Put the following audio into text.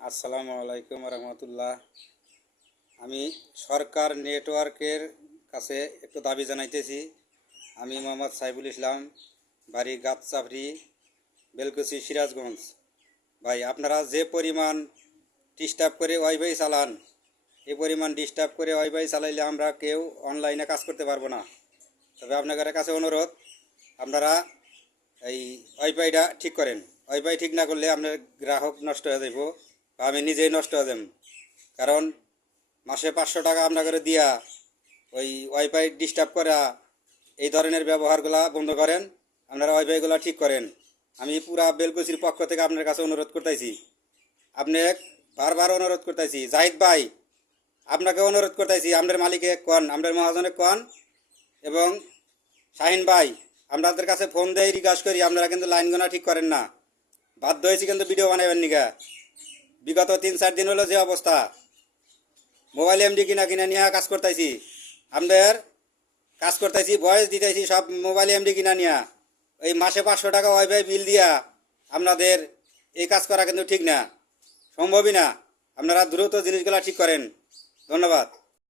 আসসালামু আলাইকুম রহমতুল্লাহ। আমি সরকার নেটওয়ার্কের কাছে একটু দাবি জানাইতেছি। আমি মোহাম্মদ সাইফুল ইসলাম, বাড়ি গাতচাপড়ি, বেলকুচি, সিরাজগঞ্জ। ভাই, আপনারা যে পরিমাণ ডিস্টার্ব করে ওয়াইফাই চালান, এই পরিমাণ ডিস্টার্ব করে ওয়াইফাই চালাইলে আমরা কেউ অনলাইনে কাজ করতে পারবো না। তবে আপনাদের কাছে অনুরোধ, আপনারা এই ওয়াইফাইটা ঠিক করেন। ওয়াইফাই ঠিক না করলে আপনার গ্রাহক নষ্ট হয়ে যাব বা আমি নিজেই নষ্ট হয়ে যাব। কারণ মাসে 500 টাকা আপনাদের দিয়া ওই ওয়াইফাই ডিস্টার্ব করা, এই ধরনের ব্যবহারগুলা বন্ধ করেন, আপনারা ওয়াইফাইগুলো ঠিক করেন। আমি পুরা বেলকুচির পক্ষ থেকে আপনার কাছে অনুরোধ করতেছি, আপনি বারবার অনুরোধ করতেছি। জাহিদ ভাই, আপনাকে অনুরোধ করতেছি, আপনার মালিকে কন, আপনার মহাজনে কন, এবং শাহিন ভাই, আপনাদের কাছে ফোন দিয়ে রিকোয়েস্ট করি, আপনারা কিন্তু লাইনগুলো ঠিক করেন না। বাধ্য হয়েছি কিন্তু ভিডিও বানাবেন নিকা। বিগত 3-4 দিন হলো যে অবস্থা, মোবাইল এমডি কিনা কিনা নিয়ে কাজ করতেছি, আমাদের কাজ করতেছি, ভয়েস দিতেছি, সব মোবাইল এমডি কিনা নিয়া ওই মাসে 500 টাকা ওয়াইফাই বিল দিয়া আপনাদের এই কাজ করা কিন্তু ঠিক না, সম্ভবই না। আপনারা দ্রুত জিনিসগুলো ঠিক করেন। ধন্যবাদ।